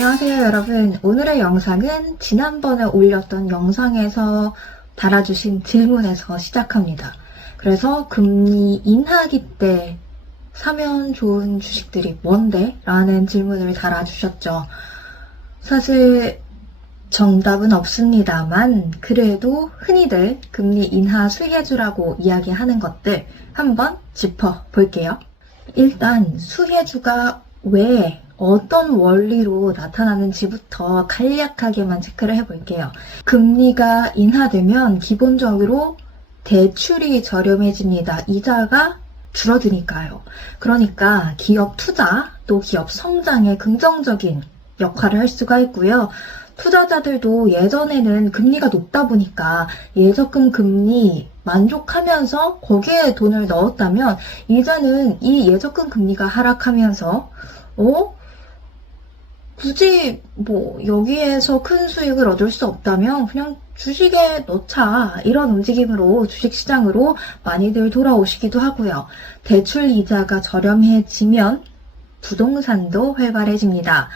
안녕하세요 여러분. 오늘의 영상은 지난번에 올렸던 영상에서 달아주신 질문에서 시작합니다. 그래서 금리 인하기 때 사면 좋은 주식들이 뭔데? 라는 질문을 달아주셨죠. 사실 정답은 없습니다만 그래도 흔히들 금리 인하 수혜주라고 이야기하는 것들 한번 짚어볼게요. 일단 수혜주가 왜 어떤 원리로 나타나는지부터 간략하게만 체크를 해볼게요. 금리가 인하되면 기본적으로 대출이 저렴해집니다. 이자가 줄어드니까요. 그러니까 기업 투자 또 기업 성장에 긍정적인 역할을 할 수가 있고요. 투자자들도 예전에는 금리가 높다 보니까 예적금 금리 만족하면서 거기에 돈을 넣었다면 이제는 이 예적금 금리가 하락하면서 굳이 여기에서 큰 수익을 얻을 수 없다면 그냥 주식에 넣자, 이런 움직임으로 주식시장으로 많이들 돌아오시기도 하고요. 대출 이자가 저렴해지면 부동산도 활발해집니다.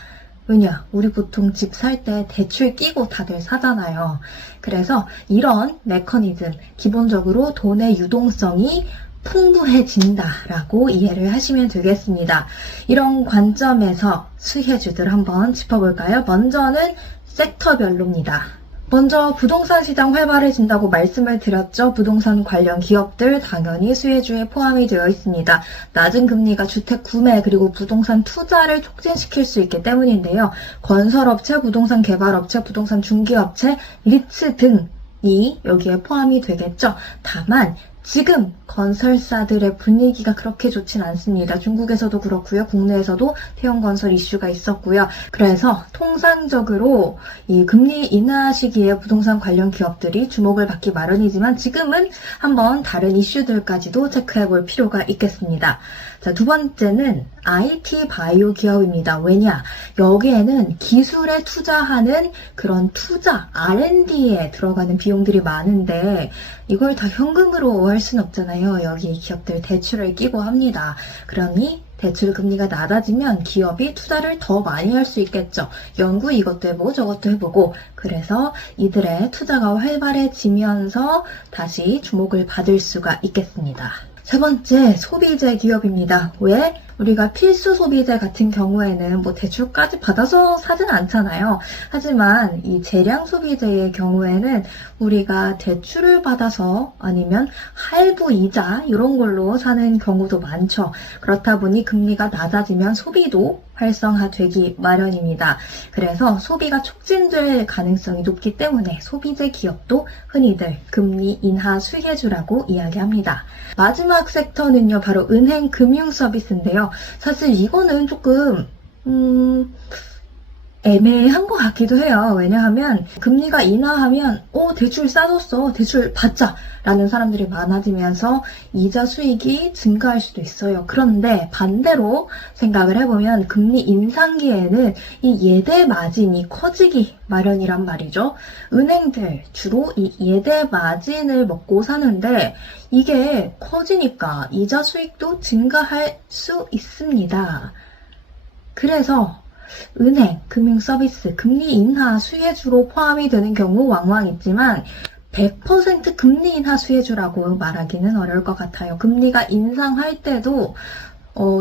왜냐? 우리 보통 집 살 때 대출 끼고 다들 사잖아요. 그래서 이런 메커니즘, 기본적으로 돈의 유동성이 풍부해진다라고 이해를 하시면 되겠습니다. 이런 관점에서 수혜주들 한번 짚어볼까요? 먼저는 섹터별로입니다. 먼저 부동산 시장 활발해진다고 말씀을 드렸죠. 부동산 관련 기업들 당연히 수혜주에 포함이 되어 있습니다. 낮은 금리가 주택 구매 그리고 부동산 투자를 촉진시킬 수 있기 때문인데요. 건설업체, 부동산 개발업체, 부동산 중개업체, 리츠 등이 여기에 포함이 되겠죠. 다만 지금 건설사들의 분위기가 그렇게 좋진 않습니다. 중국에서도 그렇고요. 국내에서도 태형건설 이슈가 있었고요. 그래서 통상적으로 이 금리 인하 시기에 부동산 관련 기업들이 주목을 받기 마련이지만 지금은 한번 다른 이슈들까지도 체크해 볼 필요가 있겠습니다. 자, 두 번째는 IT 바이오 기업입니다. 왜냐? 여기에는 기술에 투자하는 그런 투자, R&D에 들어가는 비용들이 많은데 이걸 다 현금으로 할 수는 없잖아요. 여기 기업들 대출을 끼고 합니다. 그러니 대출 금리가 낮아지면 기업이 투자를 더 많이 할 수 있겠죠. 연구 이것도 해보고 저것도 해보고, 그래서 이들의 투자가 활발해지면서 다시 주목을 받을 수가 있겠습니다. 세 번째, 소비재 기업입니다. 왜? 우리가 필수 소비재 같은 경우에는 대출까지 받아서 사진 않잖아요. 하지만 이 재량 소비재의 경우에는 우리가 대출을 받아서 아니면 할부 이자 이런 걸로 사는 경우도 많죠. 그렇다 보니 금리가 낮아지면 소비도 활성화되기 마련입니다. 그래서 소비가 촉진될 가능성이 높기 때문에 소비재 기업도 흔히들 금리 인하 수혜주라고 이야기합니다. 마지막 섹터는요, 바로 은행 금융 서비스인데요. 사실 이거는 조금 애매한 것 같기도 해요. 왜냐하면 금리가 인하하면 대출 싸졌어, 대출 받자 라는 사람들이 많아지면서 이자 수익이 증가할 수도 있어요. 그런데 반대로 생각을 해보면 금리 인상기에는 이 예대 마진이 커지기 마련이란 말이죠. 은행들 주로 이 예대 마진을 먹고 사는데 이게 커지니까 이자 수익도 증가할 수 있습니다. 그래서 은행, 금융 서비스, 금리 인하 수혜주로 포함이 되는 경우 왕왕 있지만 100% 금리 인하 수혜주라고 말하기는 어려울 것 같아요. 금리가 인상할 때도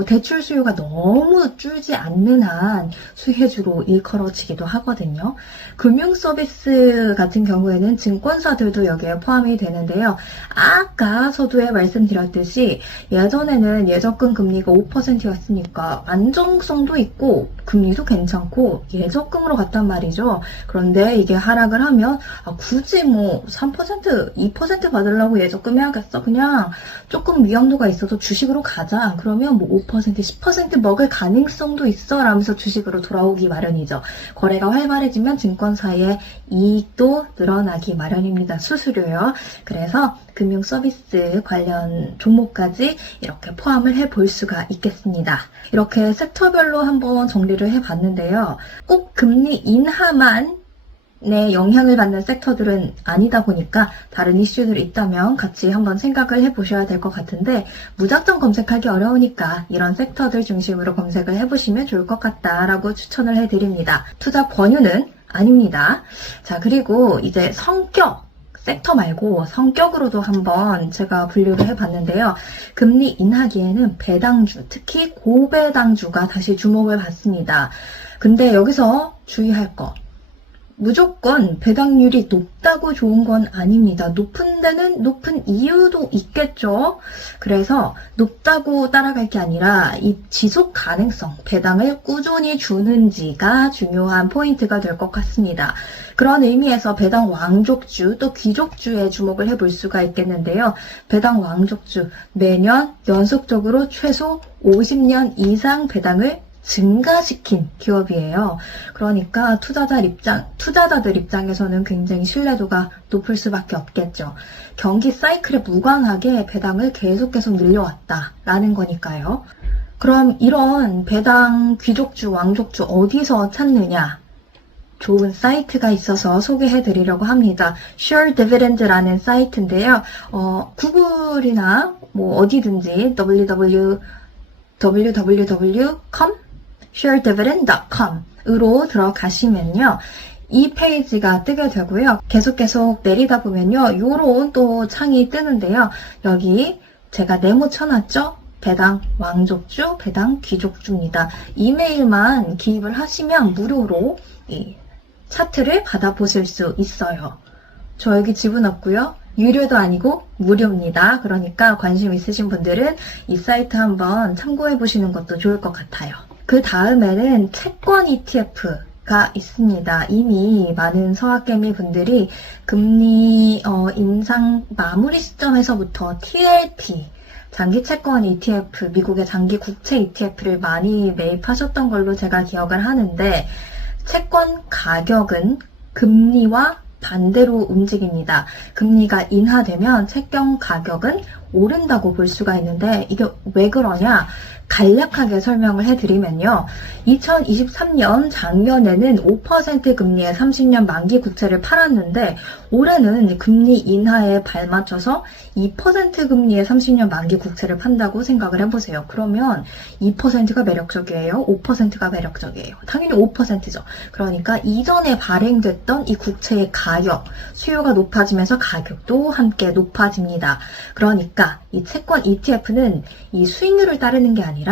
대출 수요가 너무 줄지 않는 한 수혜주로 일컬어지기도 하거든요. 금융 서비스 같은 경우에는 증권사들도 여기에 포함이 되는데요. 아까 서두에 말씀드렸듯이 예전에는 예적금 금리가 5%였으니까 안정성도 있고 금리도 괜찮고 예적금으로 갔단 말이죠. 그런데 이게 하락을 하면 굳이 3%, 2% 받으려고 예적금 해야겠어? 그냥 조금 위험도가 있어서 주식으로 가자. 그러면 5%, 10% 먹을 가능성도 있어 라면서 주식으로 돌아오기 마련이죠. 거래가 활발해지면 증권사의 이익도 늘어나기 마련입니다. 수수료요. 그래서 금융 서비스 관련 종목까지 이렇게 포함을 해볼 수가 있겠습니다. 이렇게 섹터별로 한번 정리를 해봤는데요. 꼭 금리 인하만 영향을 받는 섹터들은 아니다 보니까 다른 이슈들이 있다면 같이 한번 생각을 해보셔야 될 것 같은데 무작정 검색하기 어려우니까 이런 섹터들 중심으로 검색을 해보시면 좋을 것 같다라고 추천을 해드립니다. 투자 권유는 아닙니다. 자, 그리고 이제 성격, 섹터 말고 성격으로도 한번 제가 분류를 해봤는데요. 금리 인하기에는 배당주, 특히 고배당주가 다시 주목을 받습니다. 근데 여기서 주의할 거, 무조건 배당률이 높다고 좋은 건 아닙니다. 높은 데는 높은 이유도 있겠죠. 그래서 높다고 따라갈 게 아니라 이 지속 가능성, 배당을 꾸준히 주는지가 중요한 포인트가 될 것 같습니다. 그런 의미에서 배당 왕족주 또 귀족주에 주목을 해볼 수가 있겠는데요. 배당 왕족주, 매년 연속적으로 최소 50년 이상 배당을 증가시킨 기업이에요. 그러니까 투자자들 입장에서는 굉장히 신뢰도가 높을 수밖에 없겠죠. 경기 사이클에 무관하게 배당을 계속 늘려왔다라는 거니까요. 그럼 이런 배당 귀족주, 왕족주 어디서 찾느냐? 좋은 사이트가 있어서 소개해 드리려고 합니다. Sure Dividend라는 사이트인데요. 구글이나 뭐 어디든지 www.com suredividend.com 으로 들어가시면요. 이 페이지가 뜨게 되고요. 계속 내리다 보면요. 요런 또 창이 뜨는데요. 여기 제가 네모 쳐놨죠? 배당 왕족주, 배당 귀족주입니다. 이메일만 기입을 하시면 무료로 이 차트를 받아보실 수 있어요. 저 여기 지분 없고요. 유료도 아니고 무료입니다. 그러니까 관심 있으신 분들은 이 사이트 한번 참고해 보시는 것도 좋을 것 같아요. 그 다음에는 채권 ETF가 있습니다. 이미 많은 서학개미 분들이 금리 인상 마무리 시점에서부터 TLT, 장기 채권 ETF, 미국의 장기 국채 ETF를 많이 매입하셨던 걸로 제가 기억을 하는데 채권 가격은 금리와 반대로 움직입니다. 금리가 인하되면 채권 가격은 오른다고 볼 수가 있는데 이게 왜 그러냐? 간략하게 설명을 해드리면요. 2023년 작년에는 5% 금리의 30년 만기 국채를 팔았는데 올해는 금리 인하에 발맞춰서 2% 금리의 30년 만기 국채를 판다고 생각을 해보세요. 그러면 2%가 매력적이에요? 5%가 매력적이에요? 당연히 5%죠. 그러니까 이전에 발행됐던 이 국채의 가격, 수요가 높아지면서 가격도 함께 높아집니다. 그러니까 이 채권 ETF는 이 수익률을 따르는 게 아니라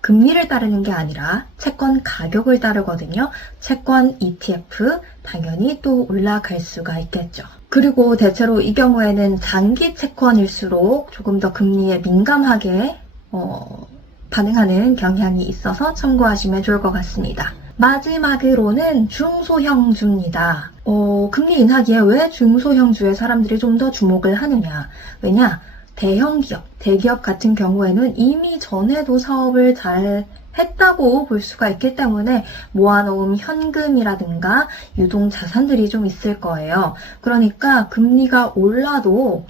금리를 따르는 게 아니라 채권 가격을 따르거든요. 채권 ETF 당연히 또 올라갈 수가 있겠죠. 그리고 대체로 이 경우에는 장기 채권일수록 조금 더 금리에 민감하게 반응하는 경향이 있어서 참고하시면 좋을 것 같습니다. 마지막으로는 중소형주입니다. 금리 인하기에 왜 중소형주에 사람들이 좀 더 주목을 하느냐? 왜냐? 대기업 같은 경우에는 이미 전에도 사업을 잘 했다고 볼 수가 있기 때문에 모아놓은 현금이라든가 유동자산들이 좀 있을 거예요. 그러니까 금리가 올라도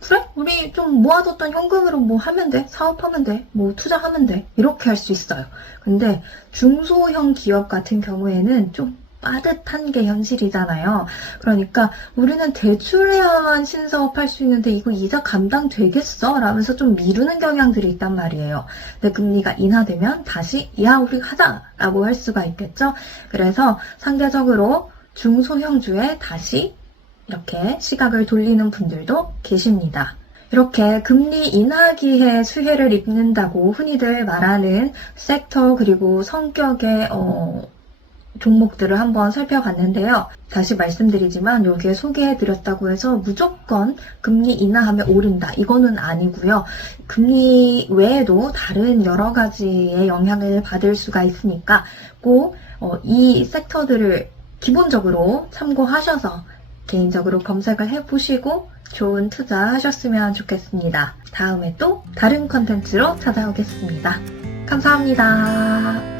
그래? 우리 좀 모아뒀던 현금으로 뭐 하면 돼? 사업하면 돼? 뭐 투자하면 돼? 이렇게 할 수 있어요. 근데 중소형 기업 같은 경우에는 좀 빠듯한 게 현실이잖아요. 그러니까 우리는 대출해야만 신사업할 수 있는데 이거 이자 감당되겠어? 라면서 좀 미루는 경향들이 있단 말이에요. 근데 금리가 인하되면 다시 우리 하자! 라고 할 수가 있겠죠? 그래서 상대적으로 중소형주에 다시 이렇게 시각을 돌리는 분들도 계십니다. 이렇게 금리 인하기에 수혜를 입는다고 흔히들 말하는 섹터 그리고 성격의 종목들을 한번 살펴봤는데요. 다시 말씀드리지만 여기에 소개해드렸다고 해서 무조건 금리 인하하면 오른다. 이거는 아니고요. 금리 외에도 다른 여러 가지의 영향을 받을 수가 있으니까 꼭 이 섹터들을 기본적으로 참고하셔서 개인적으로 검색을 해보시고 좋은 투자하셨으면 좋겠습니다. 다음에 또 다른 컨텐츠로 찾아오겠습니다. 감사합니다.